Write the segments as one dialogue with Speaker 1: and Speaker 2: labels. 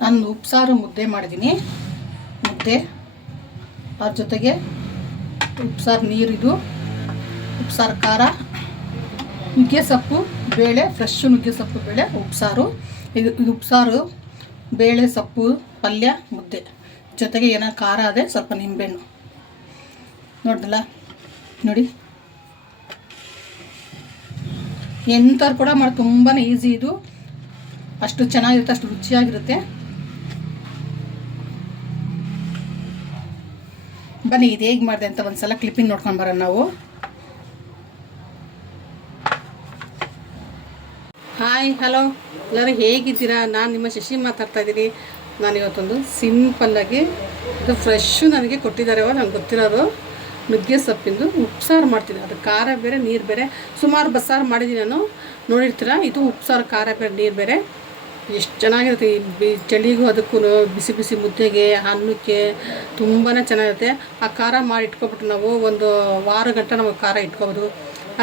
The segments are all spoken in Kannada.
Speaker 1: ನಾನು ಉಪ್ಸಾರು ಮುದ್ದೆ ಮಾಡಿದ್ದೀನಿ. ಮುದ್ದೆ. ಅದ್ರ ಜೊತೆಗೆ ಉಪ್ಸಾರು ನೀರಿದು ಉಪ್ಸಾರು ಖಾರ. ನುಗ್ಗೆ ಸೊಪ್ಪು, ಬೇಳೆ ಫ್ರೆಶ್ ನುಗ್ಗೆ ಸೊಪ್ಪು, ಬೇಳೆ ಉಪ್ಸಾರು ಇದು ಇದು ಉಪ್ಸಾರು ಬೇಳೆ, ಸೊಪ್ಪು, ಪಲ್ಯ, ಮುದ್ದೆ. ಜೊತೆಗೆ ಏನಾದ್ರು ಖಾರ ಅದೇ, ಸ್ವಲ್ಪ ನಿಂಬೆಹಣ್ಣು. ನೋಡ್ದಲ್ಲ? ನೋಡಿ. ಎಂಥವ್ರು ಕೂಡ ಮಾಡಿ ತುಂಬಾ ಈಸಿ ಇದು. ಅಷ್ಟು ಚೆನ್ನಾಗಿರುತ್ತೆ, ಅಷ್ಟು ರುಚಿಯಾಗಿರುತ್ತೆ. ಬನ್ನಿ, ಇದು ಹೇಗೆ ಮಾಡಿದೆ ಅಂತ ಒಂದ್ಸಲ ಕ್ಲಿಪ್ಪಿಂಗ್ ನೋಡ್ಕೊಂಡು ಬರೋಣ ನಾವು. ಹಾಯ್ ಹಲೋ ಎಲ್ಲರೂ ಹೇಗಿದ್ದೀರಾ? ನಾನು ನಿಮ್ಮ ಶಶಿ ಮಾತಾಡ್ತಾ ಇದ್ದೀನಿ. ನಾನು ಇವತ್ತೊಂದು ಸಿಂಪಲ್ಲಾಗಿ ಇದು ಫ್ರೆಶ್ಶು ನನಗೆ ಕೊಟ್ಟಿದ್ದಾರೆ ನಂಗೆ ಗೊತ್ತಿರೋದು. ನುಗ್ಗೆ ಸೊಪ್ಪಿಂದು ಉಪ್ಸಾರು ಮಾಡ್ತೀನಿ. ಅದು ಖಾರ ಬೇರೆ, ನೀರು ಬೇರೆ. ಸುಮಾರು ಬಸ್ಸಾರು ಮಾಡಿದ್ದೀನಿ ನಾನು. ನೋಡಿರ್ತೀರ? ಇದು ಉಪ್ಸಾರು, ಖಾರ ಬೇರೆ, ನೀರು ಬೇರೆ. ಎಷ್ಟು ಚೆನ್ನಾಗಿರುತ್ತೆ ಬಿ ಚಳಿಗೂ ಅದಕ್ಕೂ ಬಿಸಿ ಬಿಸಿ ಮುದ್ದೆಗೆ ಅನ್ನಕ್ಕೆ ತುಂಬಾ ಚೆನ್ನಾಗಿರುತ್ತೆ. ಆ ಖಾರ ಮಾಡಿ ಇಟ್ಕೊಬಿಟ್ಟು ನಾವು ಒಂದು ವಾರ ಗಂಟೆ ನಾವು ಖಾರ ಇಟ್ಕೋಬೋದು.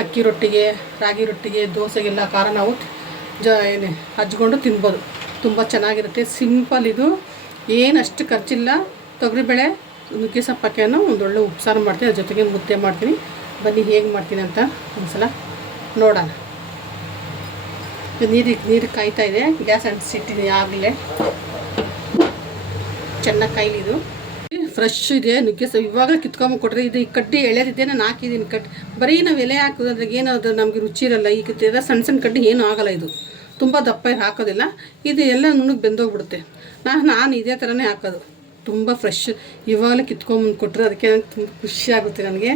Speaker 1: ಅಕ್ಕಿ ರೊಟ್ಟಿಗೆ, ರಾಗಿ ರೊಟ್ಟಿಗೆ, ದೋಸೆಗೆಲ್ಲ ಖಾರ ನಾವು ಜ ಏನು ಹಚ್ಕೊಂಡು ತಿನ್ಬೋದು. ತುಂಬ ಚೆನ್ನಾಗಿರುತ್ತೆ. ಸಿಂಪಲ್ ಇದು. ಏನು ಅಷ್ಟು ಖರ್ಚಿಲ್ಲ. ತೊಗರಿಬೇಳೆ ನುಗ್ಗೆ ಸಪ್ಪಕ್ಕೆಯನ್ನು ಒಂದೊಳ್ಳೆ ಉಪ್ಸಾರು ಮಾಡ್ತೀನಿ. ಅದ್ರ ಜೊತೆಗೆ ಮುದ್ದೆ ಮಾಡ್ತೀನಿ. ಬನ್ನಿ, ಹೇಗೆ ಮಾಡ್ತೀನಿ ಅಂತ ಒಂದ್ಸಲ ನೋಡೋಣ. ನೀರು ನೀರು ಕಾಯ್ತಾ ಇದೆ. ಗ್ಯಾಸ್ ಅಂಟಿಸಿಟ್ಟಿದೆ ಆಗಲೇ. ಚೆನ್ನಾಗಿ ಕಾಯ್ಲಿದು. ಫ್ರೆಶ್ ಇದೆ, ನುಗ್ಗೆ ಸೊಪ್ಪು ಇವಾಗ ಕಿತ್ಕೊಂಬ ಕೊಟ್ಟರೆ ಇದು ಈ ಕಡ್ಡಿ ಎಳೆದಿದ್ದೆ ನಾನು ಹಾಕಿದ್ದೀನಿ ಕಟ್ ಬರೀ ನಾವು ಎಲೆ ಹಾಕೋದು, ಅದ್ರಾಗ ಏನೋ ಅದು ನಮಗೆ ರುಚಿ ಇರಲ್ಲ. ಈಗ ಎಲ್ಲ ಸಣ್ಣ ಸಣ್ಣ ಕಡ್ಡಿ ಏನೂ ಆಗಲ್ಲ ಇದು. ತುಂಬ ದಪ್ಪ ಹಾಕೋದಿಲ್ಲ. ಇದು ಎಲ್ಲ ನುಣ್ಣಗೆ ಬೆಂದೋಗ್ಬಿಡುತ್ತೆ. ನಾನು ನಾನು ಇದೇ ಥರನೇ ಹಾಕೋದು. ತುಂಬ ಫ್ರೆಶ್ ಇವಾಗಲೇ ಕಿತ್ಕೊಂಬಂದು ಕೊಟ್ಟರೆ ಅದಕ್ಕೆ ನಂಗೆ ತುಂಬ ಖುಷಿ ಆಗುತ್ತೆ ನನಗೆ.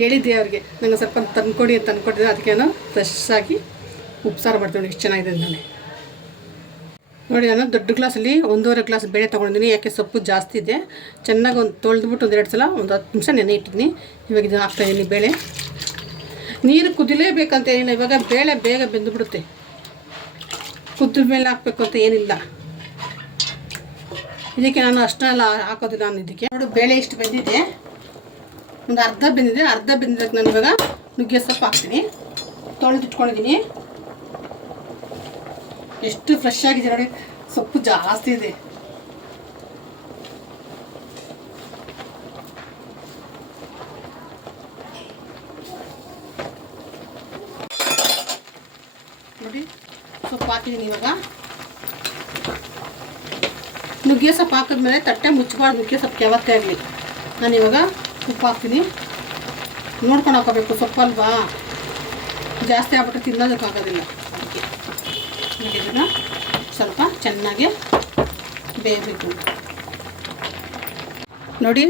Speaker 1: ಹೇಳಿದ್ದೆ ಅವ್ರಿಗೆ ನನಗೆ ಸ್ವಲ್ಪ ತಂದ್ಕೊಡಿ ಅಂತ ತಂದ್ಕೊಟ್ಟಿದ್ದೆ ಅದಕ್ಕೇನೋ ಫ್ರೆಶ್ ಆಗಿ ಉಪ್ಸಾರು ಮಾಡ್ತೀನಿ ಎಷ್ಟು ಚೆನ್ನಾಗಿದೆ ನನಗೆ ನೋಡಿ. ನಾನು ದೊಡ್ಡ ಗ್ಲಾಸಲ್ಲಿ ಒಂದೂವರೆ ಗ್ಲಾಸ್ ಬೇಳೆ ತೊಗೊಂಡಿದ್ದೀನಿ. ಯಾಕೆ ಸೊಪ್ಪು ಜಾಸ್ತಿ ಇದೆ. ಚೆನ್ನಾಗಿ ಒಂದು ತೊಳೆದ್ಬಿಟ್ಟು ಒಂದೆರಡು ಸಲ ಒಂದು ಹತ್ತು ನಿಮಿಷ ನೆನೆ ಇಟ್ಟಿದ್ದೀನಿ. ಇವಾಗ ಇದನ್ನು ಹಾಕ್ತಾಯಿದ್ದೀನಿ ಬೇಳೆ. ನೀರು ಕುದಿಲೇಬೇಕಂತ ಏನಿಲ್ಲ. ಇವಾಗ ಬೇಳೆ ಬೇಗ ಬೆಂದುಬಿಡುತ್ತೆ. ಕುದ್ದ ಮೇಲೆ ಹಾಕಬೇಕು ಅಂತ ಏನಿಲ್ಲ. ಇದಕ್ಕೆ ನಾನು ಅಷ್ಟನ್ನೆಲ್ಲ ಹಾಕೋದಿಲ್ಲ ನಾನು ಇದಕ್ಕೆ. ನೋಡು, ಬೇಳೆ ಇಷ್ಟು ಬೆಂದಿದೆ. ಒಂದು ಅರ್ಧ ಬೆಂದಿದೆ. ಅರ್ಧ ಬೆಂದಿದ್ದಕ್ಕೆ ನಾನು ಇವಾಗ ನುಗ್ಗೆ ಸೊಪ್ಪು ಹಾಕ್ತೀನಿ. ತೊಳೆದಿಟ್ಕೊಂಡಿದ್ದೀನಿ. ಎಷ್ಟು ಫ್ರೆಶ್ ಆಗಿದೆ ನೋಡಿ. ಸೊಪ್ಪು ಜಾಸ್ತಿ ಇದೆ. ನೋಡಿ, ಸೊಪ್ಪು ಹಾಕಿದ್ದೀನಿ ಇವಾಗ. ನುಗ್ಗೆ ಸೊಪ್ಪು ಹಾಕಿದ್ಮೇಲೆ ತಟ್ಟೆ ಮುಚ್ಚಬಾರ್ದು ನುಗ್ಗೆ ಸೊಪ್ಪು ಯಾವತ್ತೇ ಆಗಲಿ ನಾನು ಇವಾಗ ಉಪ್ಪು ಹಾಕ್ತೀನಿ. ನೋಡ್ಕೊಂಡು ಹಾಕೋಬೇಕು ಸೊಪ್ಪು ಅಲ್ವಾ ಜಾಸ್ತಿ ಆಗ್ಬಿಟ್ಟು ತಿನ್ನೋದಕ್ಕಾಗೋದಿಲ್ಲ. ಅದಕ್ಕೆ ಇದನ್ನು ಸ್ವಲ್ಪ ಚೆನ್ನಾಗಿ ಬೇಯಬೇಕು ನೋಡಿ,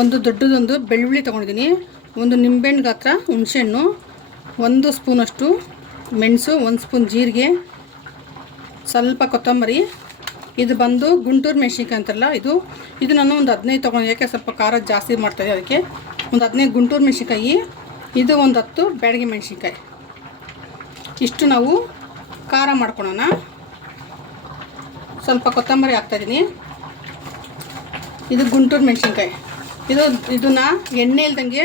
Speaker 1: ಒಂದು ದೊಡ್ಡದೊಂದು ಬೆಳ್ಳುಳ್ಳಿ ತೊಗೊಂಡಿದ್ದೀನಿ. ಒಂದು ನಿಂಬೆಹಣ್ಣು ಗಾತ್ರ, ಹುಣಸೆಹಣ್ಣು, ಒಂದು ಸ್ಪೂನಷ್ಟು ಮೆಣಸು, ಒಂದು ಸ್ಪೂನ್ ಜೀರಿಗೆ, ಸ್ವಲ್ಪ ಕೊತ್ತಂಬರಿ. ಇದು ಬಂದು ಗುಂಟೂರು ಮೆಣಸಿನ್ಕಾಯಿ ಅಂತಾರಲ್ಲ ಇದು. ಇದು ನಾನು ಒಂದು ಹದಿನೈದು ತೊಗೊಂಡು, ಯಾಕೆ ಸ್ವಲ್ಪ ಖಾರ ಜಾಸ್ತಿ ಮಾಡ್ತಾಯಿದ್ದೆ ಅದಕ್ಕೆ? ಒಂದು ಹದಿನೈದು ಗುಂಟೂರು ಮೆಣಸಿನ್ಕಾಯಿ, ಇದು ಒಂದು ಹತ್ತು ಬ್ಯಾಡಗಿ ಮೆಣಸಿನ್ಕಾಯಿ. ಇಷ್ಟು ನಾವು ಖಾರ ಮಾಡ್ಕೊಳೋಣ. ಸ್ವಲ್ಪ ಕೊತ್ತಂಬರಿ ಹಾಕ್ತಾಯಿದ್ದೀನಿ ಇದು ಗುಂಟೂರು ಮೆಣಸಿನ್ಕಾಯಿ. ಇದು ಇದನ್ನು ಎಣ್ಣೆ ಇಲ್ದಂಗೆ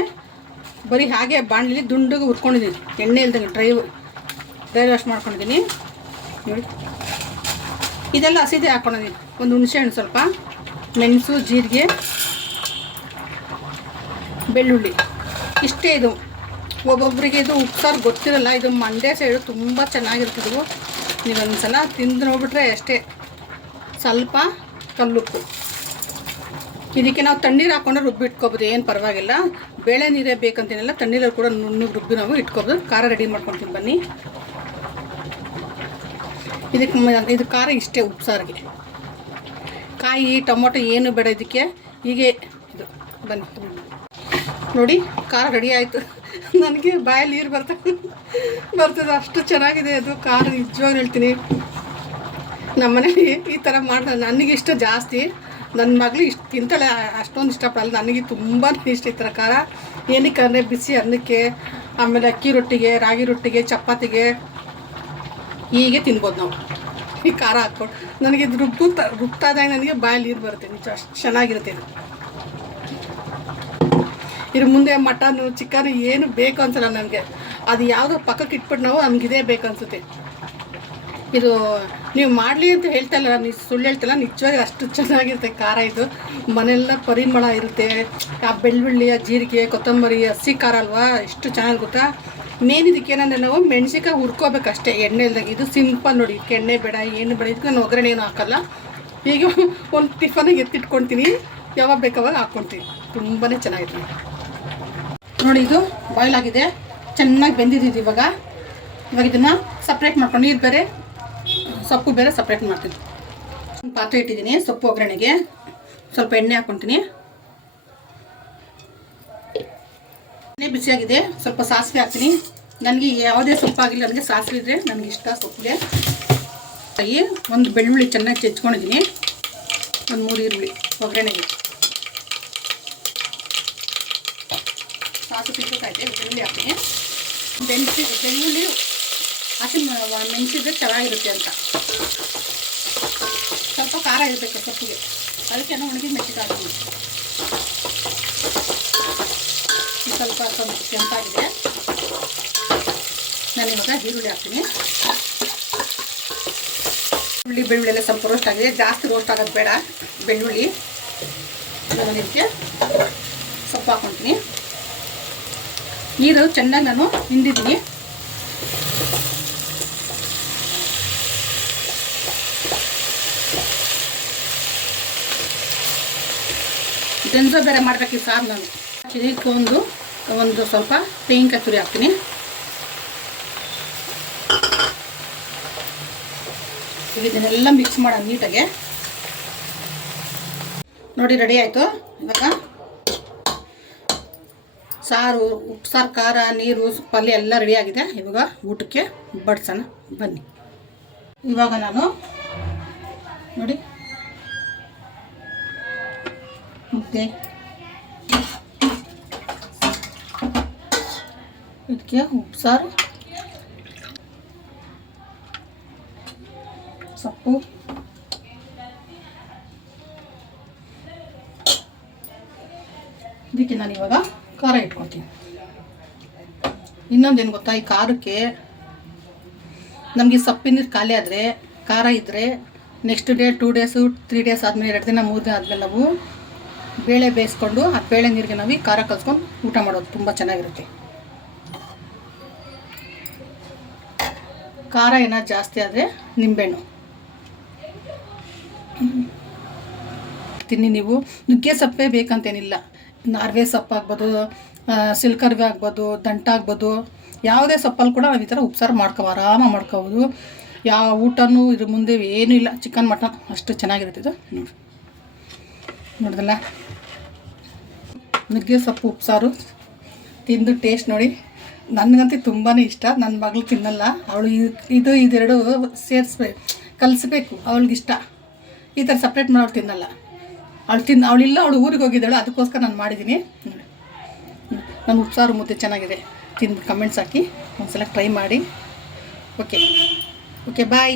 Speaker 1: ಬರೀ ಹಾಗೆ ಬಾಣಲಿ ದುಂಡಿಗೆ ಹುರ್ಕೊಂಡಿದ್ದೀನಿ ಎಣ್ಣೆ ಇಲ್ದಂಗೆ ಡ್ರೈ ಡ್ರೈ ವಾಶ್ ಮಾಡ್ಕೊಂಡಿದ್ದೀನಿ ನೋಡಿ. ಇದೆಲ್ಲ ಹಸಿದೆ ಹಾಕ್ಕೊಂಡಿದ್ದೀನಿ ಒಂದು ಹುಣಸೆ ಹಣ್ಣು ಸ್ವಲ್ಪ. ಮೆಣಸು, ಜೀರಿಗೆ, ಬೆಳ್ಳುಳ್ಳಿ. ಇಷ್ಟೇ ಇದು. ಒಬ್ಬೊಬ್ಬರಿಗೆ ಇದು ಉಪ್ಸಾರು ಗೊತ್ತಿರಲ್ಲ, ಇದು ಮಂಡ್ಯ ಸೈಡು ತುಂಬ ಚೆನ್ನಾಗಿರ್ತಿದ್ವು ನೀವು ಒಂದ್ಸಲ ತಿಂದು ನೋಡ್ಬಿಟ್ರೆ ಅಷ್ಟೇ. ಸ್ವಲ್ಪ ಕಲ್ಲುಪ್ಪು. ಇದಕ್ಕೆ ನಾವು ತಣ್ಣೀರು ಹಾಕ್ಕೊಂಡು ರುಬ್ಬಿ ಇಟ್ಕೊಬೋದು, ಏನು ಪರವಾಗಿಲ್ಲ. ಬೇಳೆ ನೀರೇ ಬೇಕಂತೇನಿಲ್ಲ, ತಣ್ಣೀರಲ್ಲಿ ಕೂಡ ನುಣ್ಣಗೆ ರುಬ್ಬಿ ನಾವು ಇಟ್ಕೊಬೋದು. ಖಾರ ರೆಡಿ ಮಾಡ್ಕೊಳ್ತೀವಿ ಬನ್ನಿ. ಇದಕ್ಕೆ ಇದು ಖಾರ ಇಷ್ಟೇ ಉಪ್ಸಾರಿಗೆ. ಕಾಯಿ, ಟೊಮೊಟೊ ಏನು ಬೇಡ ಇದಕ್ಕೆ. ಹೀಗೆ ಇದು. ಬನ್ನಿ ನೋಡಿ, ಖಾರ ರೆಡಿ ಆಯಿತು. ನನಗೆ ಬಾಯಲ್ಲಿ ನೀರು ಬರ್ತಾ ಬರ್ತದೆ, ಅಷ್ಟು ಚೆನ್ನಾಗಿದೆ ಅದು. ಖಾರ ನಿಜವಾಗ್ಲೂ ಹೇಳ್ತೀನಿ. ನಮ್ಮನೇಲಿ ಈ ಥರ ಮಾಡಿದ್ರೆ ನನಗೆ ಇಷ್ಟ ಜಾಸ್ತಿ. ನನ್ನ ಮಗಳು ಇಷ್ಟು ತಿಂತಾಳೆ ಅಷ್ಟೊಂದು ಇಷ್ಟಪಡಲ್ಲ. ನನಗೆ ತುಂಬಾ ಇಷ್ಟ ಈ ಥರ ಖಾರ ಏನಕ್ಕೆ ಅಂದರೆ ಬಿಸಿ ಅನ್ನಕ್ಕೆ, ಆಮೇಲೆ ಅಕ್ಕಿ ರೊಟ್ಟಿಗೆ, ರಾಗಿ ರೊಟ್ಟಿಗೆ, ಚಪಾತಿಗೆ ಹೀಗೆ ತಿನ್ಬೋದು ನಾವು. ಈ ಖಾರ ಹಾಕ್ಕೊಂಡು. ನನಗೆ ಇದು ರುಬ್ಬು ರುಬ್ತಾ ಇದ್ದಾಗ ನನಗೆ ಬಾಯಲ್ಲಿ ನೀರು ಬರುತ್ತೆ. ಅಷ್ಟು ಚೆನ್ನಾಗಿರುತ್ತೆ ಇದ್ರ ಮುಂದೆ ಮಟನ್ನು ಚಿಕನ್ ಏನು ಬೇಕು ಅನ್ಸಲ್ಲ ನನಗೆ. ಅದು ಯಾವುದೋ ಪಕ್ಕಕ್ಕೆ ಇಟ್ಬಿಟ್ಟು ನಾವು ನಮ್ಗೆ ಇದೇ ಬೇಕು ಅನ್ಸುತ್ತೆ. ಇದು ನೀವು ಮಾಡಲಿ ಅಂತ ಹೇಳ್ತಾ ಇಲ್ಲ ನೀವು ಸುಳ್ಳು ಹೇಳ್ತಿಲ್ಲ ನಿಜವಾಗಿ ಅಷ್ಟು ಚೆನ್ನಾಗಿರುತ್ತೆ ಖಾರ ಇದು. ಮನೆಯೆಲ್ಲ ಪರಿಮಳ ಇರುತ್ತೆ. ಆ ಬೆಳ್ಳುಳ್ಳಿ, ಆ ಜೀರಿಗೆ, ಕೊತ್ತಂಬರಿ, ಹಸಿ ಖಾರ ಅಲ್ವಾ, ಎಷ್ಟು ಚೆನ್ನಾಗಿ ಗೊತ್ತಾ? ಮೇನ್ ಇದಕ್ಕೆ ಏನಂದ್ರೆ ನಾವು ಮೆಣಸಿನ್ಕಾಯಿ ಹುರ್ಕೋಬೇಕು ಅಷ್ಟೇ, ಎಣ್ಣೆ ಇಲ್ದಾಗ. ಇದು ಸಿಂಪಲ್ ನೋಡಿ, ಇದಕ್ಕೆ ಎಣ್ಣೆ ಬೇಡ, ಏನು ಬೇಡ, ಇದಕ್ಕೆ ನಾನು ಒಗ್ಗರಣೆ ಏನು ಹಾಕಲ್ಲ. ಈಗ ಒಂದು ಟಿಫನಿಗೆ ಎತ್ತಿಟ್ಕೊಳ್ತೀನಿ. ಯಾವಾಗ ಬೇಕಾವಾಗ ಹಾಕ್ಕೊಳ್ತೀನಿ. ತುಂಬಾ ಚೆನ್ನಾಗಿದೆ ನೋಡಿ ಇದು ಬಾಯ್ಲ್ ಆಗಿದೆ. ಚೆನ್ನಾಗಿ ಬೆಂದಿದ್ದು ಇವಾಗ. ಇವಾಗ ಇದನ್ನು ಸಪ್ರೇಟ್ ಮಾಡ್ಕೊಂಡು ನೀರು ಬೇರೆ, ಸೊಪ್ಪು ಬೇರೆ ಸಪ್ರೇಟ್ ಮಾಡ್ತೀನಿ. ಪಾತ್ರೆ ಇಟ್ಟಿದ್ದೀನಿ, ಸೊಪ್ಪು ಒಗ್ಗರಣೆಗೆ. ಸ್ವಲ್ಪ ಎಣ್ಣೆ ಹಾಕ್ಕೊತೀನಿ ಎಣ್ಣೆ ಬಿಸಿಯಾಗಿದೆ, ಸ್ವಲ್ಪ ಸಾಸಿವೆ ಹಾಕ್ತೀನಿ. ನನಗೆ ಯಾವುದೇ ಸೊಪ್ಪು ಆಗಿಲ್ಲ, ನನಗೆ ಸಾಸಿವೆ ಇದ್ದರೆ ನನಗೆ ಇಷ್ಟ ಸೊಪ್ಪಿಗೆ. ಒಂದು ಬೆಳ್ಳುಳ್ಳಿ ಚೆನ್ನಾಗಿ ಚೆಚ್ಕೊಂಡಿದ್ದೀನಿ. ಒಂದು ಮೂರು ಈರುಳ್ಳಿ ಒಗ್ಗರಣೆಗೆ. ಸಾಸು ಇದೆ ಬೆಳ್ಳುಳ್ಳಿ ಹಾಕ್ತೀನಿ. ಬೆನ್ಸಿ ಬೆಳ್ಳುಳ್ಳಿ ಹಸಿ ಮೆಣಸಿದ್ರೆ ಚೆನ್ನಾಗಿರುತ್ತೆ ಅಂತ. ಸ್ವಲ್ಪ ಖಾರ ಇರಬೇಕು ಸೊಪ್ಪಿಗೆ. ಅದಕ್ಕೆ ಒಣಗಿ ಮೆಣಸಿಗೆ ಹಾಕ್ತೀನಿ. ಸ್ವಲ್ಪ ಸ್ವಲ್ಪ ಕೆಂಪಾಗಿದೆ. ನಾನು ಇವಾಗ ಈರುಳ್ಳಿ ಹಾಕ್ತೀನಿ. ಹುಳ್ಳಿ ಬೆಳ್ಳುಳ್ಳಿ ಎಲ್ಲ ಸ್ವಲ್ಪ ರೋಸ್ಟ್ ಆಗಿದೆ. ಜಾಸ್ತಿ ರೋಸ್ಟ್ ಆಗೋದು ಬೇಡ. ಬೆಳ್ಳುಳ್ಳಿ ನಾನು ಸೊಪ್ಪು ಹಾಕ್ಕೊತೀನಿ ನೀರು ಚೆನ್ನಾಗಿ ನಾನು ಹಿಂಡಿದ್ದೀನಿ. ಗೆಂಜೋ ಬೇರೆ ಮಾಡಬೇಕು ಈ ಸಾರು ನಾನು. ಇದಕ್ಕೆ ಒಂದು ಒಂದು ಸ್ವಲ್ಪ ತೆಂಗಿನಕಾಯಿ ತುರಿ ಹಾಕ್ತೀನಿ. ಇದನ್ನೆಲ್ಲ ಮಿಕ್ಸ್ ಮಾಡೋಣ ನೀಟಾಗೆ. ನೋಡಿ ರೆಡಿ ಆಯಿತು ಇವಾಗ ಸಾರು ಉಪ್ಸಾರು ಖಾರ, ನೀರು, ಪಲ್ಯ ಎಲ್ಲ ರೆಡಿಯಾಗಿದೆ ಇವಾಗ ಊಟಕ್ಕೆ ಬಡ್ಸೋಣ. ಬನ್ನಿ. ಇವಾಗ ನಾನು ನೋಡಿ ಮುದ್ದೆ. ಇದಕ್ಕೆ ಉಪ್ಸಾರು ಸೊಪ್ಪು. ಇದಕ್ಕೆ ನಾನು ಇವಾಗ ಖಾರ ಇಟ್ಕೊತೀನಿ ಇನ್ನೊಂದೇನು ಗೊತ್ತಾ, ಈ ಖಾರಕ್ಕೆ ನಮಗೆ ಸೊಪ್ಪಿನ ನೀರು ಖಾಲಿ ಆದರೆ, ಖಾರ ಇದ್ದರೆ next day two days three days ಆದಮೇಲೆ ಎರಡು ದಿನ, ಮೂರು ದಿನ ಆದಮೇಲೆ ನಾವು ಬೇಳೆ ಬೇಯಿಸ್ಕೊಂಡು ಆ ಬೇಳೆ ನೀರಿಗೆ ನಾವು ಈ ಖಾರ ಕಲ್ಸ್ಕೊಂಡು ಊಟ ಮಾಡೋದು ತುಂಬ ಚೆನ್ನಾಗಿರುತ್ತೆ. ಖಾರ ಏನಾದ್ರು ಜಾಸ್ತಿ ಆದರೆ ನಿಂಬೆಹಣ್ಣು. ತಿನ್ನಿ ನೀವು ನುಗ್ಗೆ ಸೊಪ್ಪೇ ಬೇಕಂತೇನಿಲ್ಲ. ನಾರ್ವೆ ಸೊಪ್ಪು ಆಗ್ಬೋದು ಸಿಲ್ಕರ್ವೆ ಆಗ್ಬೋದು, ದಂಟ ಆಗ್ಬೋದು, ಯಾವುದೇ ಸೊಪ್ಪಲ್ಲಿ ಕೂಡ ನಾವು ಈ ಥರ ಉಪ್ಸಾರು ಮಾಡ್ಕೋ, ಆರಾಮಾಗಿ ಮಾಡ್ಕೋಬೋದು. ಯಾವ ಊಟನೂ ಇದ್ರ ಮುಂದೆ ಏನೂ ಇಲ್ಲ. ಚಿಕನ್, ಮಟನ್ ಅಷ್ಟು ಚೆನ್ನಾಗಿರುತ್ತೆ ಇದು. ನೋಡಿ. ನೋಡಿದಲ್ಲ ನುಗ್ಗೆ ಸೊಪ್ಪು, ಉಪ್ಸಾರು ತಿಂದು ಟೇಸ್ಟ್ ನೋಡಿ. ನನಗಂತೂ ತುಂಬಾ ಇಷ್ಟ. ನನ್ನ ಮಗಳು ತಿನ್ನಲ್ಲ. ಅವಳು ಇದು ಇದೆರಡು ಸೇರಿಸ್ಬೇಕು ಕಲಿಸ್ಬೇಕು. ಅವಳಿಗಿಷ್ಟ ಈ ಥರ ಸಪ್ರೇಟ್ ಮಾಡೋರು ತಿನ್ನಲ್ಲ. ಅವಳು ತಿನ್ನ ಅವಳಿಲ್ಲ, ಅವಳು ಊರಿಗೆ ಹೋಗಿದ್ದಾಳು, ಅದಕ್ಕೋಸ್ಕರ ನಾನು ಮಾಡಿದ್ದೀನಿ. ನನ್ನ ಉಪ್ಸಾರು ಮುದ್ದೆ ಚೆನ್ನಾಗಿದೆ. ತಿಂದು ಕಮೆಂಟ್ಸ್ ಹಾಕಿ, ಒಂದ್ಸಲ ಟ್ರೈ ಮಾಡಿ. Okay okay bye